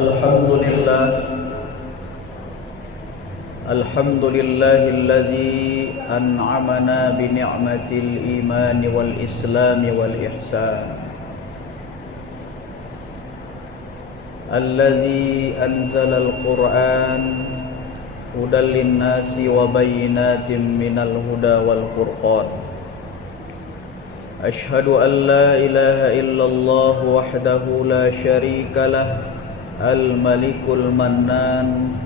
Alhamdulillah Alhamdulillahilladzi an'amana bi ni'matil iman wal islam wal ihsan alladzi anzalal qur'an hudan linnasi wa bayyinatin minal huda wal furqan. Ashhadu an la ilaha illallah wahdahu la syarika lah al-malikul mannan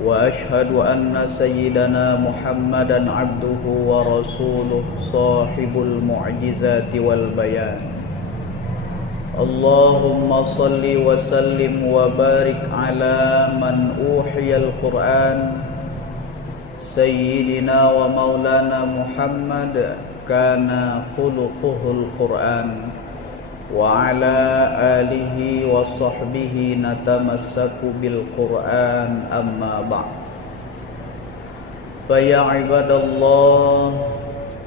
wa ashhadu anna sayyidana Muhammadan abduhu wa rasuluh sahibul mu'jizati wal bayan. Allahumma salli wa sallim wa barik ala man uhiyal Qur'an sayyidina wa maulana Muhammad kana khuluquhul Qur'an wa ala alihi wa sahbihi natamassaku bil Qur'an amma ba'd. Fa ya ibadallah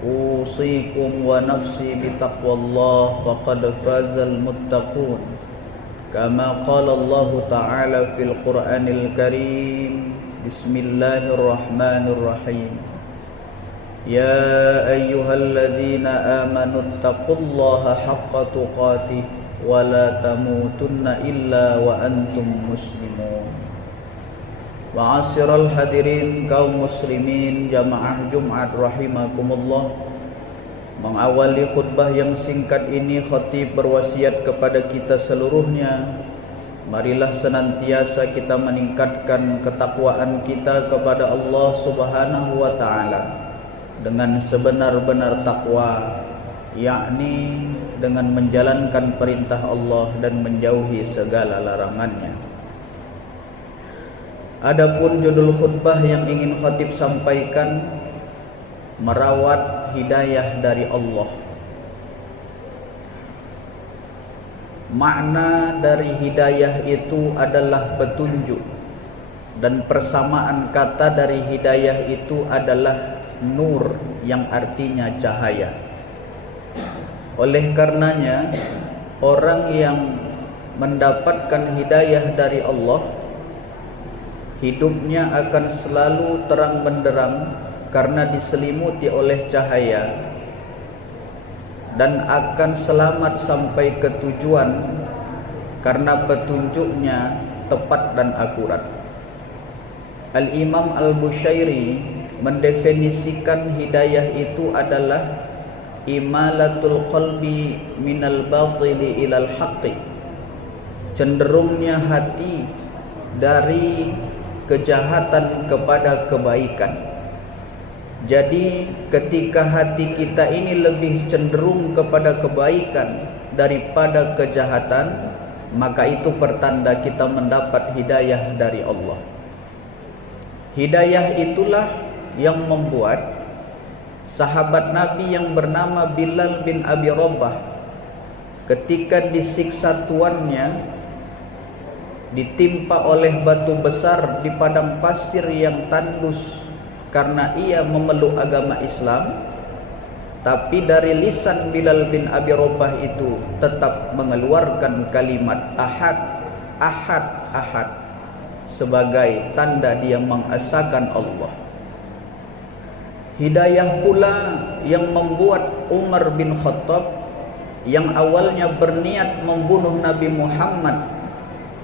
usikum wa nafsi bitaqwallah faqad fazal muttaqun kama qala Allah ta'ala fil Qur'anil Karim. Bismillahirrahmanirrahim. Ya ayyuhalladzina amanu taqullaha haqqa tuqatih wa la tamutunna illa wa antum muslimun. Ma'asyiral hadirin kaum muslimin jamaah Jumat rahimakumullah. Mengawali khutbah yang singkat ini, khatib berwasiat kepada kita seluruhnya, marilah senantiasa kita meningkatkan ketakwaan kita kepada Allah Subhanahu wa taala dengan sebenar-benar takwa, yakni dengan menjalankan perintah Allah dan menjauhi segala larangannya. Adapun judul khutbah yang ingin khatib sampaikan, merawat hidayah dari Allah. Makna dari hidayah itu adalah petunjuk, dan persamaan kata dari hidayah itu adalah nur yang artinya cahaya. Oleh karenanya, orang yang mendapatkan hidayah dari Allah, hidupnya akan selalu terang benderang karena diselimuti oleh cahaya, dan akan selamat sampai ke tujuan karena petunjuknya tepat dan akurat. Al-Imam Al-Bushairi mendefinisikan hidayah itu adalah imalatul qalbi minal batili ilal haqqi, cenderungnya hati dari kejahatan kepada kebaikan. Jadi ketika hati kita ini lebih cenderung kepada kebaikan daripada kejahatan, maka itu pertanda kita mendapat hidayah dari Allah. Hidayah itulah yang membuat sahabat Nabi yang bernama Bilal bin Abi Rabah ketika disiksa tuannya, ditimpa oleh batu besar di padang pasir yang tandus karena ia memeluk agama Islam, tapi dari lisan Bilal bin Abi Rabah itu tetap mengeluarkan kalimat ahad, ahad, ahad sebagai tanda dia mengesahkan Allah. Hidayah pula yang membuat Umar bin Khattab yang awalnya berniat membunuh Nabi Muhammad,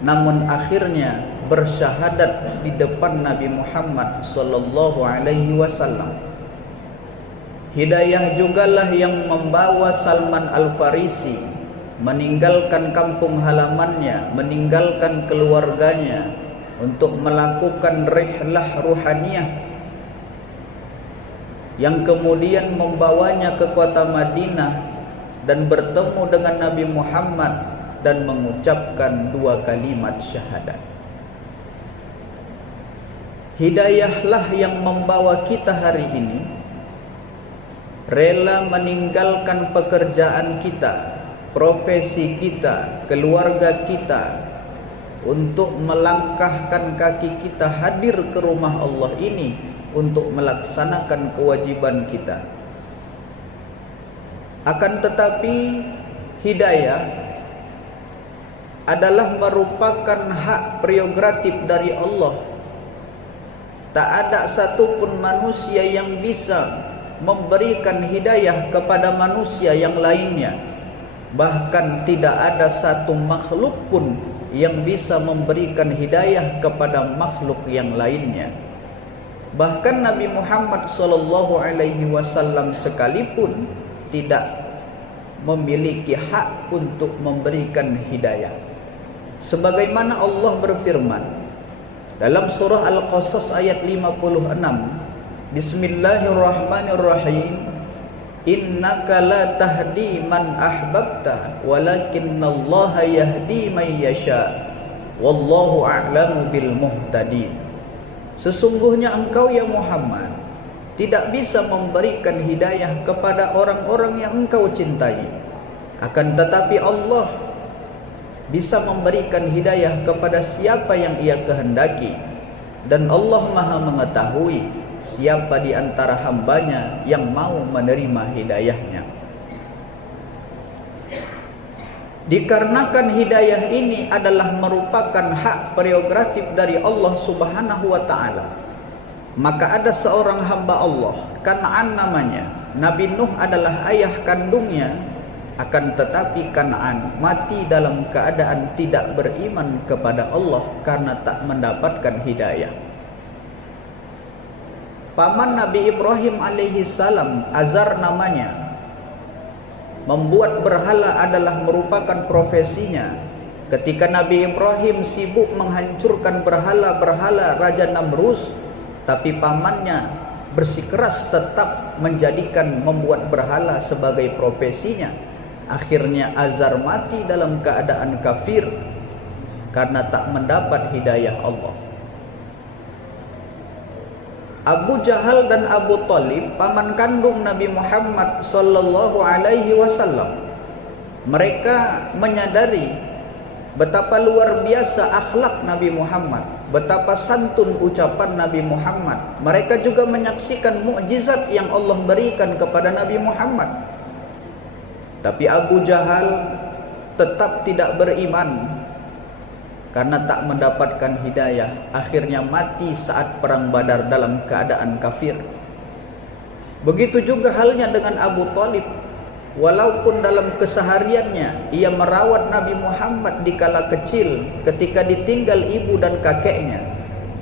namun akhirnya bersyahadat di depan Nabi Muhammad sallallahu alaihi wasallam. Hidayah jugalah yang membawa Salman Al-Farisi meninggalkan kampung halamannya, meninggalkan keluarganya untuk melakukan rihlah ruhaniyah, yang kemudian membawanya ke kota Madinah dan bertemu dengan Nabi Muhammad dan mengucapkan 2 kalimat syahadat. Hidayahlah yang membawa kita hari ini rela meninggalkan pekerjaan kita, profesi kita, keluarga kita, untuk melangkahkan kaki kita hadir ke rumah Allah ini untuk melaksanakan kewajiban kita. Akan tetapi hidayah adalah merupakan hak prerogatif dari Allah. Tak ada satupun manusia yang bisa memberikan hidayah kepada manusia yang lainnya. Bahkan tidak ada satu makhluk pun yang bisa memberikan hidayah kepada makhluk yang lainnya. Bahkan Nabi Muhammad SAW sekalipun tidak memiliki hak untuk memberikan hidayah. Sebagaimana Allah berfirman dalam surah Al-Qasas ayat 56, Bismillahirrahmanirrahim, Innaka la tahdi man ahbabta walakinnallaha yahdi man yasha wallahu a'lamu bil muhtadin. Sesungguhnya engkau ya Muhammad tidak bisa memberikan hidayah kepada orang-orang yang engkau cintai, akan tetapi Allah bisa memberikan hidayah kepada siapa yang Ia kehendaki, dan Allah Maha mengetahui siapa di antara hambanya yang mau menerima hidayahnya. Dikarenakan hidayah ini adalah merupakan hak prerogatif dari Allah Subhanahu wa taala, maka ada seorang hamba Allah, Kan'an namanya. Nabi Nuh adalah ayah kandungnya, akan tetapi Kan'an mati dalam keadaan tidak beriman kepada Allah karena tak mendapatkan hidayah. Paman Nabi Ibrahim alaihi salam, Azar namanya, membuat berhala adalah merupakan profesinya. Ketika Nabi Ibrahim sibuk menghancurkan berhala-berhala Raja Namrus, tapi pamannya bersikeras tetap menjadikan membuat berhala sebagai profesinya. Akhirnya Azar mati dalam keadaan kafir karena tak mendapat hidayah Allah. Abu Jahal dan Abu Talib, paman kandung Nabi Muhammad sallallahu alaihi wasallam, mereka menyadari betapa luar biasa akhlak Nabi Muhammad, betapa santun ucapan Nabi Muhammad. Mereka juga menyaksikan mukjizat yang Allah berikan kepada Nabi Muhammad. Tapi Abu Jahal tetap tidak beriman karena tak mendapatkan hidayah. Akhirnya mati saat perang Badar dalam keadaan kafir. Begitu juga halnya dengan Abu Talib. Walaupun dalam kesehariannya ia merawat Nabi Muhammad di kala kecil ketika ditinggal ibu dan kakeknya,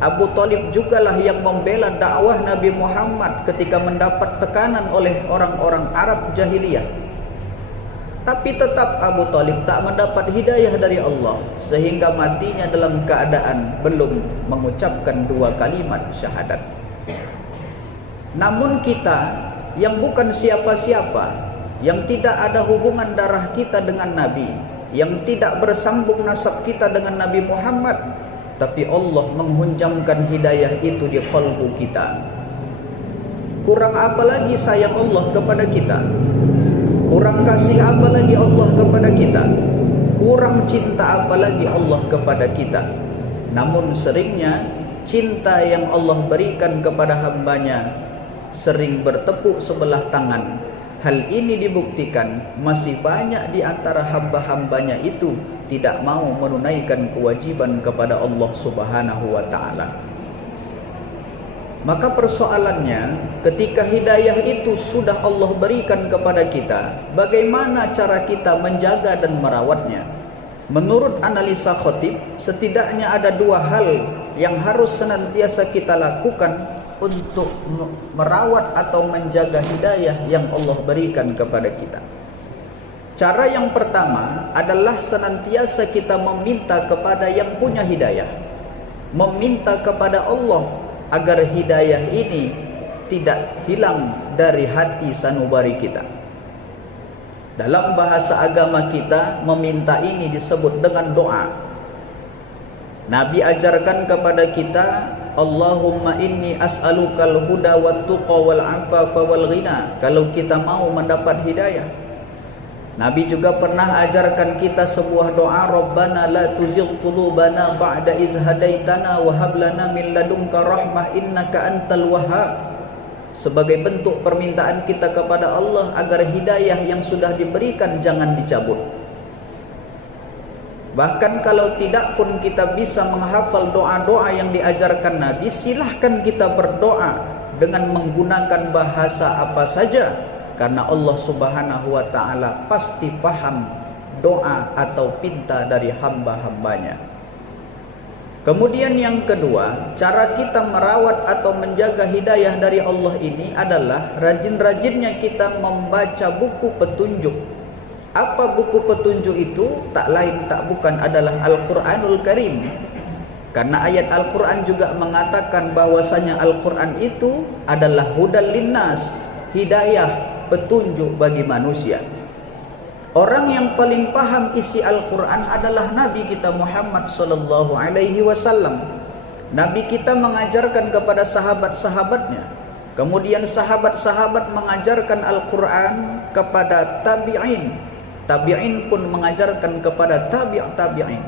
Abu Talib jugalah yang membela dakwah Nabi Muhammad ketika mendapat tekanan oleh orang-orang Arab jahiliyah. Tapi tetap Abu Talib tak mendapat hidayah dari Allah, sehingga matinya dalam keadaan belum mengucapkan 2 kalimat syahadat. Namun kita yang bukan siapa-siapa, yang tidak ada hubungan darah kita dengan Nabi, yang tidak bersambung nasab kita dengan Nabi Muhammad, tapi Allah menghunjamkan hidayah itu di qalbu kita. Kurang apa lagi sayang Allah kepada kita? Kurang kasih apa lagi Allah kepada kita? Kurang cinta apa lagi Allah kepada kita? Namun seringnya cinta yang Allah berikan kepada hambanya sering bertepuk sebelah tangan. Hal ini dibuktikan masih banyak di antara hamba-hambanya itu tidak mau menunaikan kewajiban kepada Allah Subhanahu wa ta'ala. Maka persoalannya, ketika hidayah itu sudah Allah berikan kepada kita, bagaimana cara kita menjaga dan merawatnya? Menurut analisa Khatib, setidaknya ada 2 hal yang harus senantiasa kita lakukan untuk merawat atau menjaga hidayah yang Allah berikan kepada kita. Cara yang pertama adalah senantiasa kita meminta kepada yang punya hidayah, meminta kepada Allah agar hidayah ini tidak hilang dari hati sanubari kita. Dalam bahasa agama kita, meminta ini disebut dengan doa. Nabi ajarkan kepada kita, Allahumma inni as'alukal huda wat tuqa wal afafa wal ghina. Kalau kita mau mendapat hidayah, Nabi juga pernah ajarkan kita sebuah doa, Rabbana la tuzigh qulubana ba'da idh hadaitana wa hab lana min ladunka rahmah innaka antal wahhab. Sebagai bentuk permintaan kita kepada Allah agar hidayah yang sudah diberikan jangan dicabut. Bahkan kalau tidak pun kita bisa menghafal doa-doa yang diajarkan Nabi, silahkan kita berdoa dengan menggunakan bahasa apa saja, karena Allah Subhanahu wa ta'ala pasti paham doa atau pinta dari hamba-hambanya. Kemudian yang kedua, cara kita merawat atau menjaga hidayah dari Allah ini adalah rajin-rajinnya kita membaca buku petunjuk. Apa buku petunjuk itu? Tak lain tak bukan adalah Al-Quranul Karim. Karena ayat Al-Quran juga mengatakan bahwasanya Al-Quran itu adalah hudal linnas, hidayah, petunjuk bagi manusia. Orang yang paling paham isi Al-Quran adalah Nabi kita Muhammad sallallahu alaihi wasallam. Nabi kita mengajarkan kepada sahabat-sahabatnya. Kemudian sahabat-sahabat mengajarkan Al-Quran kepada tabi'in. Tabi'in pun mengajarkan kepada tabi'in.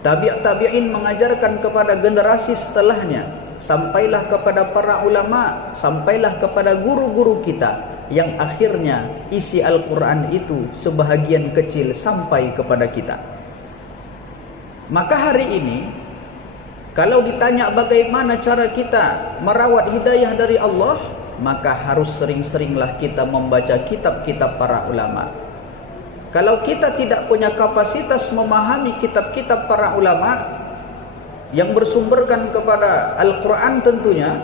Tabi'in mengajarkan kepada generasi setelahnya. Sampailah kepada para ulama, sampailah kepada guru-guru kita, yang akhirnya isi Al-Quran itu sebahagian kecil sampai kepada kita. Maka hari ini, kalau ditanya bagaimana cara kita merawat hidayah dari Allah, maka harus sering-seringlah kita membaca kitab-kitab para ulama. Kalau kita tidak punya kapasitas memahami kitab-kitab para ulama yang bersumberkan kepada Al-Quran tentunya,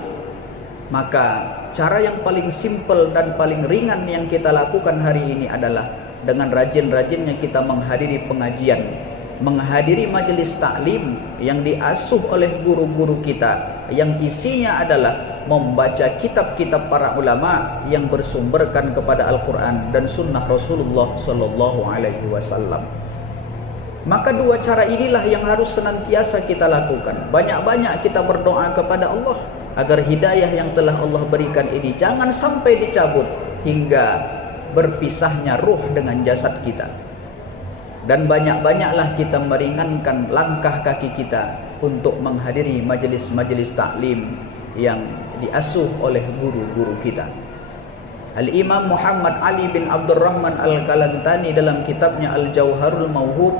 maka cara yang paling simpel dan paling ringan yang kita lakukan hari ini adalah dengan rajin-rajinnya kita menghadiri pengajian, menghadiri majelis taklim yang diasuh oleh guru-guru kita, yang isinya adalah membaca kitab-kitab para ulama yang bersumberkan kepada Al-Quran dan sunnah Rasulullah sallallahu alaihi wasallam. Maka dua cara inilah yang harus senantiasa kita lakukan. Banyak-banyak kita berdoa kepada Allah agar hidayah yang telah Allah berikan ini jangan sampai dicabut hingga berpisahnya ruh dengan jasad kita. Dan banyak-banyaklah kita meringankan langkah kaki kita untuk menghadiri majelis-majelis taklim yang diasuh oleh guru-guru kita. Al-Imam Muhammad Ali bin Abdurrahman Al-Kalantani dalam kitabnya Al-Jauharul Mauhub,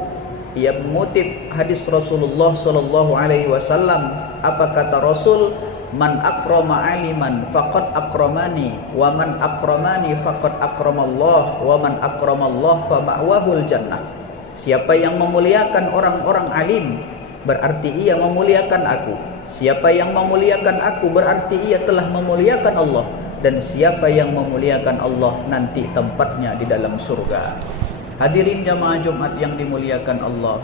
ia mengutip hadis Rasulullah sallallahu alaihi wasallam. Apa kata Rasul? Man akrama aliman faqad akramani, wa man akramani faqad akramallah, wa man akramallah fa ma'wahul jannah. Siapa yang memuliakan orang-orang alim, berarti ia memuliakan aku. Siapa yang memuliakan aku, berarti ia telah memuliakan Allah. Dan siapa yang memuliakan Allah, nanti tempatnya di dalam surga. Hadirin jamaah Jumat yang dimuliakan Allah,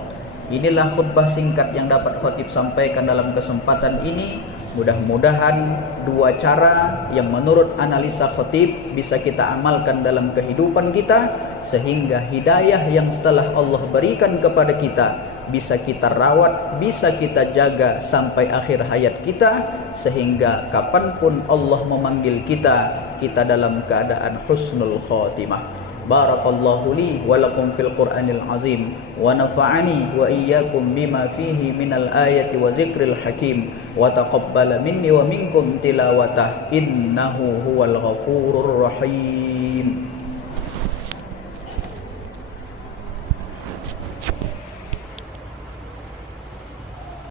inilah khutbah singkat yang dapat khatib sampaikan dalam kesempatan ini. Mudah-mudahan dua cara yang menurut analisa khatib bisa kita amalkan dalam kehidupan kita, sehingga hidayah yang setelah Allah berikan kepada kita bisa kita rawat, bisa kita jaga sampai akhir hayat kita, sehingga kapanpun Allah memanggil kita, kita dalam keadaan husnul khatimah. Barakallahu li wa lakum fil Qur'anil azim, wa nafa'ani wa iyyakum bima fihi minal ayati wa dzikril hakim, wa taqabbala minni wa minkum tilawatah, innahu huwal ghafurur rahim.